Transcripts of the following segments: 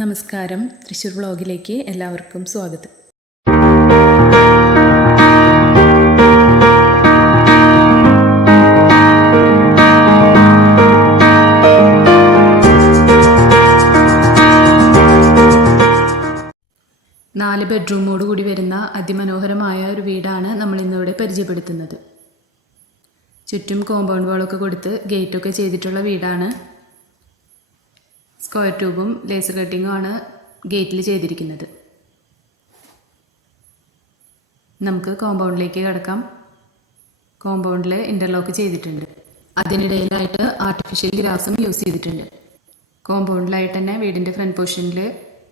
നമസ്കാരം. തൃശ്ശൂർ വ്ളോഗിലേക്ക് എല്ലാവർക്കും സ്വാഗതം. നാല് ബെഡ്റൂമോട് കൂടി വരുന്ന അതിമനോഹരമായ ഒരു വീടാണ് നമ്മൾ ഇന്നിവിടെ പരിചയപ്പെടുത്തുന്നത്. ചുറ്റും കോമ്പൗണ്ട് വാളൊക്കെ കൊടുത്ത് ഗേറ്റൊക്കെ ചെയ്തിട്ടുള്ള വീടാണ്. സ്ക്വയർ ട്യൂബും ലേസർ കട്ടിങ്ങും ആണ് ഗേറ്റിൽ ചെയ്തിരിക്കുന്നത്. നമുക്ക് കോമ്പൗണ്ടിലേക്ക് കിടക്കാം. കോമ്പൗണ്ടിൽ ഇന്റർലോക്ക് ചെയ്തിട്ടുണ്ട്. അതിനിടയിലായിട്ട് ആർട്ടിഫിഷ്യൽ ഗ്രാസും യൂസ് ചെയ്തിട്ടുണ്ട്. കോമ്പൗണ്ടിലായിട്ട് തന്നെ വീടിന്റെ ഫ്രണ്ട് പൊസിഷനിൽ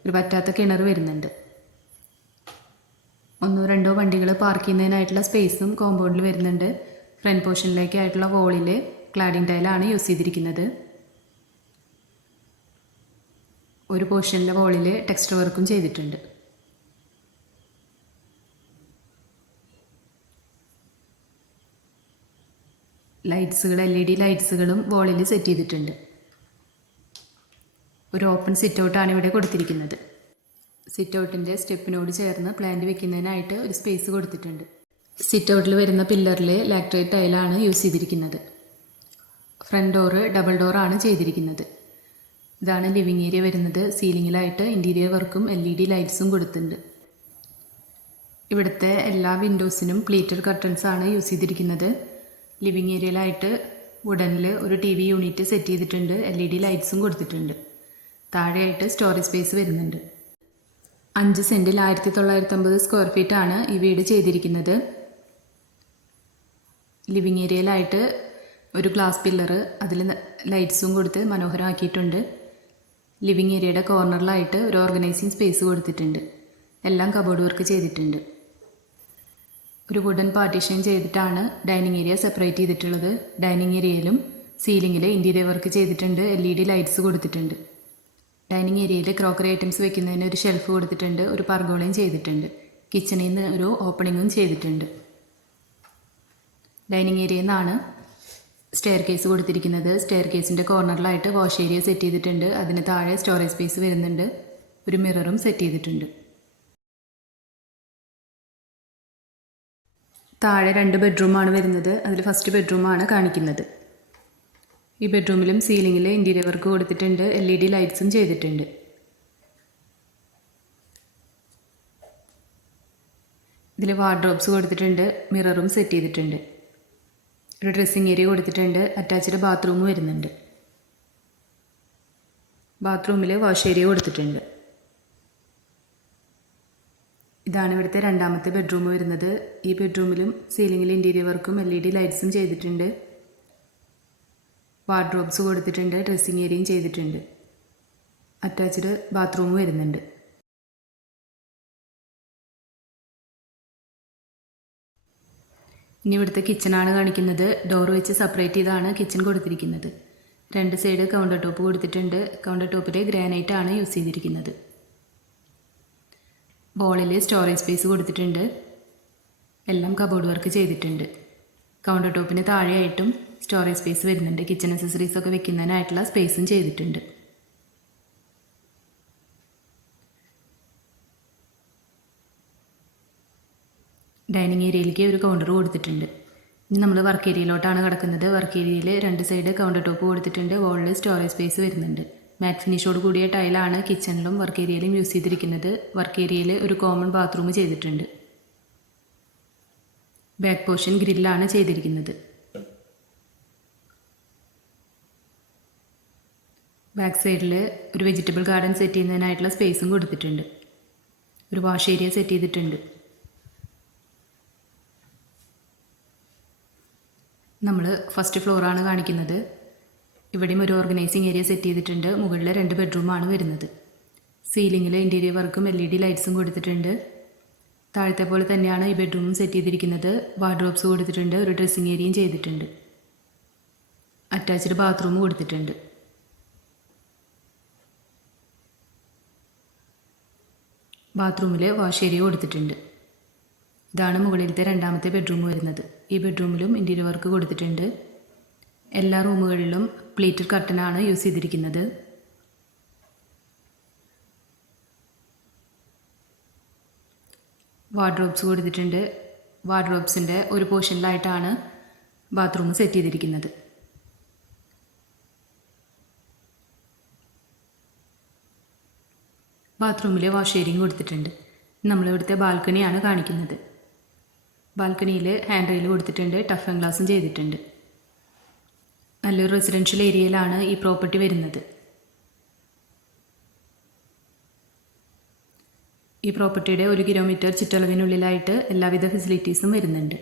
ഒരു പറ്റാത്ത കിണർ വരുന്നുണ്ട്. ഒന്നോ രണ്ടോ വണ്ടികൾ പാർക്ക് ചെയ്യുന്നതിനായിട്ടുള്ള സ്പേസും കോമ്പൗണ്ടിൽ വരുന്നുണ്ട്. ഫ്രണ്ട് പോർഷനിലേക്കായിട്ടുള്ള വോളിൽ ക്ലാഡിംഗ് ടൈലാണ് യൂസ് ചെയ്തിരിക്കുന്നത്. ഒരു പോർഷനിലെ വോളിൽ ടെക്സ്റ്റ് വർക്കും ചെയ്തിട്ടുണ്ട്. ലൈറ്റ്സുകൾ എൽ ഇ ഡി ലൈറ്റ്സുകളും വോളിൽ സെറ്റ് ചെയ്തിട്ടുണ്ട്. ഒരു ഓപ്പൺ സിറ്റ് ഔട്ടാണ് ഇവിടെ കൊടുത്തിരിക്കുന്നത്. സിറ്റ് ഔട്ടിന്റെ സ്റ്റെപ്പിനോട് ചേർന്ന് പ്ലാന്റ് വെക്കുന്നതിനായിട്ട് ഒരു സ്പേസ് കൊടുത്തിട്ടുണ്ട്. സിറ്റ് ഔട്ടിൽ വരുന്ന പില്ലറിൽ ലാക്ട്രേറ്റ് ടൈലാണ് യൂസ് ചെയ്തിരിക്കുന്നത്. ഫ്രണ്ട് ഡോറ് ഡബിൾ ഡോറാണ് ചെയ്തിരിക്കുന്നത്. ഇതാണ് ലിവിങ് ഏരിയ വരുന്നത്. സീലിങ്ങിലായിട്ട് ഇന്റീരിയർ വർക്കും എൽ ഇ ഡി ലൈറ്റ്സും കൊടുത്തിട്ടുണ്ട്. ഇവിടുത്തെ എല്ലാ വിൻഡോസിനും പ്ലീറ്റഡ് കർട്ടൻസ് ആണ് യൂസ് ചെയ്തിരിക്കുന്നത്. ലിവിങ് ഏരിയയിലായിട്ട് വുഡനിൽ ഒരു ടി വി യൂണിറ്റ് സെറ്റ് ചെയ്തിട്ടുണ്ട്. എൽ ഇ ഡി ലൈറ്റ്സും കൊടുത്തിട്ടുണ്ട്. താഴെയായിട്ട് സ്റ്റോറേജ് സ്പേസ് വരുന്നുണ്ട്. അഞ്ച് സെന്റിൽ ആയിരത്തി തൊള്ളായിരത്തമ്പത് സ്ക്വയർ ഫീറ്റ് ആണ് ഈ വീട് ചെയ്തിരിക്കുന്നത്. ലിവിങ് ഏരിയയിലായിട്ട് ഒരു ഗ്ലാസ് പില്ലർ അതിൽ ലൈറ്റ്സും കൊടുത്ത് മനോഹരമാക്കിയിട്ടുണ്ട്. ലിവിങ് ഏരിയയുടെ കോർണറിലായിട്ട് ഒരു ഓർഗനൈസിങ് സ്പേസ് കൊടുത്തിട്ടുണ്ട്. എല്ലാം കബോർഡ് വർക്ക് ചെയ്തിട്ടുണ്ട്. ഒരു വുഡൻ പാർട്ടീഷൻ ചെയ്തിട്ടാണ് ഡൈനിങ് ഏരിയ സെപ്പറേറ്റ് ചെയ്തിട്ടുള്ളത്. ഡൈനിങ് ഏരിയയിലും സീലിങ്ങിൽ ഇന്റീരിയർ വർക്ക് ചെയ്തിട്ടുണ്ട്. എൽ ഇ ഡി ലൈറ്റ്സ് കൊടുത്തിട്ടുണ്ട്. ഡൈനിങ് ഏരിയയിൽ ക്രോക്കറി ഐറ്റംസ് വെക്കുന്നതിന് ഒരു ഷെൽഫ് കൊടുത്തിട്ടുണ്ട്. ഒരു പർഗോളയും ചെയ്തിട്ടുണ്ട്. കിച്ചണിൽ നിന്ന് ഒരു ഓപ്പണിങ്ങും ചെയ്തിട്ടുണ്ട്. ഡൈനിങ് ഏരിയയിൽ നിന്നാണ് സ്റ്റെയർ കേസ് കൊടുത്തിരിക്കുന്നത്. സ്റ്റെയർ കേസിന്റെ കോർണറിലായിട്ട് വാഷ് ഏരിയ സെറ്റ് ചെയ്തിട്ടുണ്ട്. അതിന് താഴെ സ്റ്റോറേജ് സ്പേസ് വരുന്നുണ്ട്. ഒരു മിററും സെറ്റ് ചെയ്തിട്ടുണ്ട്. താഴെ രണ്ട് ബെഡ്റൂമാണ് വരുന്നത്. അതിൽ ഫസ്റ്റ് ബെഡ്റൂമാണ് കാണിക്കുന്നത്. ഈ ബെഡ്റൂമിലും സീലിങ്ങിൽ ഇന്റീരിയർ വർക്ക് കൊടുത്തിട്ടുണ്ട്. എൽ ഇ ഡി ലൈറ്റ്സും ചെയ്തിട്ടുണ്ട്. ഇതിൽ വാർഡ്രോബ്സ് കൊടുത്തിട്ടുണ്ട്. മിററും സെറ്റ് ചെയ്തിട്ടുണ്ട്. ഒരു ഡ്രസ്സിങ് ഏരിയ കൊടുത്തിട്ടുണ്ട്. അറ്റാച്ച്ഡ് ബാത്റൂം വരുന്നുണ്ട്. ബാത്റൂമിൽ വാഷ് ഏരിയ കൊടുത്തിട്ടുണ്ട്. ഇതാണ് ഇവിടുത്തെ രണ്ടാമത്തെ ബെഡ്റൂം വരുന്നത്. ഈ ബെഡ്റൂമിലും സീലിംഗിൽ ഇന്റീരിയർ വർക്കും എൽ ഇ ഡി ലൈറ്റ്സും ചെയ്തിട്ടുണ്ട്. വാർഡ്രോബ്സ് കൊടുത്തിട്ടുണ്ട്. ഡ്രസ്സിങ് ഏരിയയും ചെയ്തിട്ടുണ്ട്. അറ്റാച്ച്ഡ് ബാത്റൂം വരുന്നുണ്ട്. ഇനി ഇവിടുത്തെ കിച്ചണാണ് കാണിക്കുന്നത്. ഡോർ വെച്ച് സെപ്പറേറ്റ് ചെയ്താണ് കിച്ചൺ കൊടുത്തിരിക്കുന്നത്. രണ്ട് സൈഡ് കൗണ്ടർ ടോപ്പ് കൊടുത്തിട്ടുണ്ട്. കൗണ്ടർ ടോപ്പിൽ ഗ്രാനൈറ്റ് ആണ് യൂസ് ചെയ്തിരിക്കുന്നത്. ബോളിൽ സ്റ്റോറേജ് സ്പേസ് കൊടുത്തിട്ടുണ്ട്. എല്ലാം കബോർഡ് വർക്ക് ചെയ്തിട്ടുണ്ട്. കൗണ്ടർ ടോപ്പിന് താഴെയായിട്ടും സ്റ്റോറേജ് സ്പേസ് വരുന്നുണ്ട്. കിച്ചൺ അക്സസറീസൊക്കെ വെക്കുന്നതിനായിട്ടുള്ള സ്പേസും ചെയ്തിട്ടുണ്ട്. ഡൈനിങ് ഏരിയയിലേക്ക് ഒരു കൗണ്ടർ കൊടുത്തിട്ടുണ്ട്. ഇനി നമ്മൾ വർക്ക് ഏരിയയിലോട്ടാണ് കിടക്കുന്നത്. വർക്ക് ഏരിയയിൽ രണ്ട് സൈഡ് കൗണ്ടർ ടോപ്പ് കൊടുത്തിട്ടുണ്ട്. വോളിൽ സ്റ്റോറേജ് സ്പേസ് വരുന്നുണ്ട്. മാറ്റ് ഫിനിഷോട് കൂടിയ ടൈലാണ് കിച്ചണിലും വർക്ക് ഏരിയയിലും യൂസ് ചെയ്തിരിക്കുന്നത്. വർക്ക് ഏരിയയിൽ ഒരു കോമൺ ബാത്റൂം ചെയ്തിട്ടുണ്ട്. ബാക്ക് പോർഷൻ ഗ്രില്ലാണ് ചെയ്തിരിക്കുന്നത്. ബാക്ക് സൈഡിൽ ഒരു വെജിറ്റബിൾ ഗാർഡൻ സെറ്റ് ചെയ്യുന്നതിനായിട്ടുള്ള സ്പേസും കൊടുത്തിട്ടുണ്ട്. ഒരു വാഷ് ഏരിയ സെറ്റ് ചെയ്തിട്ടുണ്ട്. നമ്മൾ ഫസ്റ്റ് ഫ്ലോറാണ് കാണിക്കുന്നത്. ഇവിടെയും ഒരു ഓർഗനൈസിങ് ഏരിയ സെറ്റ് ചെയ്തിട്ടുണ്ട്. മുകളിൽ രണ്ട് ബെഡ്റൂമാണ് വരുന്നത്. സീലിംഗിൽ ഇന്റീരിയർ വർക്കും എൽ ഇ ഡി ലൈറ്റ്സും കൊടുത്തിട്ടുണ്ട്. താഴത്തെ പോലെ തന്നെയാണ് ഈ ബെഡ്റൂമും സെറ്റ് ചെയ്തിരിക്കുന്നത്. വാർഡ്രോബ്സ് കൊടുത്തിട്ടുണ്ട്. ഒരു ഡ്രസ്സിങ് ഏരിയയും ചെയ്തിട്ടുണ്ട്. അറ്റാച്ച്ഡ് ബാത്റൂം കൊടുത്തിട്ടുണ്ട്. ബാത്റൂമിൽ വാഷ് ഏരിയ കൊടുത്തിട്ടുണ്ട്. ഇതാണ് മുകളിലത്തെ രണ്ടാമത്തെ ബെഡ്റൂം വരുന്നത്. ഈ ബെഡ്റൂമിലും ഇന്റീരിയർ വർക്ക് കൊടുത്തിട്ടുണ്ട്. എല്ലാ റൂമുകളിലും പ്ലേറ്റഡ് കർട്ടനാണ് യൂസ് ചെയ്തിരിക്കുന്നത്. വാർഡ്രോബ്സ് കൊടുത്തിട്ടുണ്ട്. വാർഡ്രോബ്സിന്റെ ഒരു പോർഷനിലായിട്ടാണ് ബാത്റൂം സെറ്റ് ചെയ്തിരിക്കുന്നത്. ബാത്റൂമിൽ വാഷ് ഏരിയയും കൊടുത്തിട്ടുണ്ട് നമ്മളിവിടുത്തെ ബാൽക്കണിയാണ് കാണിക്കുന്നത്. ബാൽക്കണിയിൽ ഹാൻഡ് റെയിൽ കൊടുത്തിട്ടുണ്ട് ടഫ് ആൻഡ് ഗ്ലാസും ചെയ്തിട്ടുണ്ട്. നല്ലൊരു റെസിഡൻഷ്യൽ ഏരിയയിലാണ് ഈ പ്രോപ്പർട്ടി വരുന്നത്. ഈ പ്രോപ്പർട്ടിയുടെ ഒരു കിലോമീറ്റർ ചുറ്റളവിനുള്ളിലായിട്ട് എല്ലാവിധ ഫെസിലിറ്റീസും വരുന്നുണ്ട്.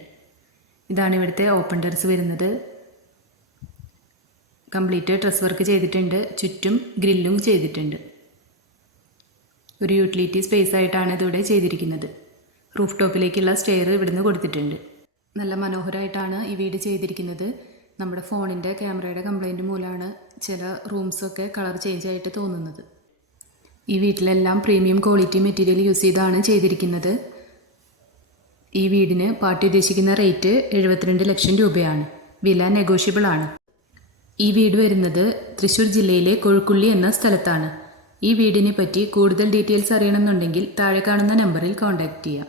ഇതാണ് ഇവിടുത്തെ ഓപ്പൺ ടെറസ് വരുന്നത്. കംപ്ലീറ്റ് ഡ്രസ് വർക്ക് ചെയ്തിട്ടുണ്ട് ചുറ്റും ഗ്രില്ലും ചെയ്തിട്ടുണ്ട്. ഒരു യൂട്ടിലിറ്റി സ്പേസ് ആയിട്ടാണ് ഇതിവിടെ ചെയ്തിരിക്കുന്നത്. റൂഫ് ടോപ്പിലേക്കുള്ള സ്റ്റെയർ ഇവിടുന്ന് കൊടുത്തിട്ടുണ്ട്. നല്ല മനോഹരമായിട്ടാണ് ഈ വീട് ചെയ്തിരിക്കുന്നത്. നമ്മുടെ ഫോണിന്റെ ക്യാമറയുടെ കംപ്ലൈന്റ് മൂലമാണ് ചില റൂംസൊക്കെ കളർ ചേഞ്ച് ആയിട്ട് തോന്നുന്നത്. ഈ വീട്ടിലെല്ലാം പ്രീമിയം ക്വാളിറ്റി മെറ്റീരിയൽ യൂസ് ചെയ്താണ് ചെയ്തിരിക്കുന്നത്. ഈ വീടിന് പാർട്ടി ഉദ്ദേശിക്കുന്ന റേറ്റ് എഴുപത്തിരണ്ട് ലക്ഷം രൂപയാണ്. വില നെഗോഷ്യബിൾ ആണ്. ഈ വീട് വരുന്നത് തൃശ്ശൂർ ജില്ലയിലെ കൊഴുക്കുള്ളി എന്ന സ്ഥലത്താണ്. ഈ വീടിനെ പറ്റി കൂടുതൽ ഡീറ്റെയിൽസ് അറിയണമെന്നുണ്ടെങ്കിൽ താഴെ കാണുന്ന നമ്പറിൽ കോൺടാക്റ്റ് ചെയ്യാം.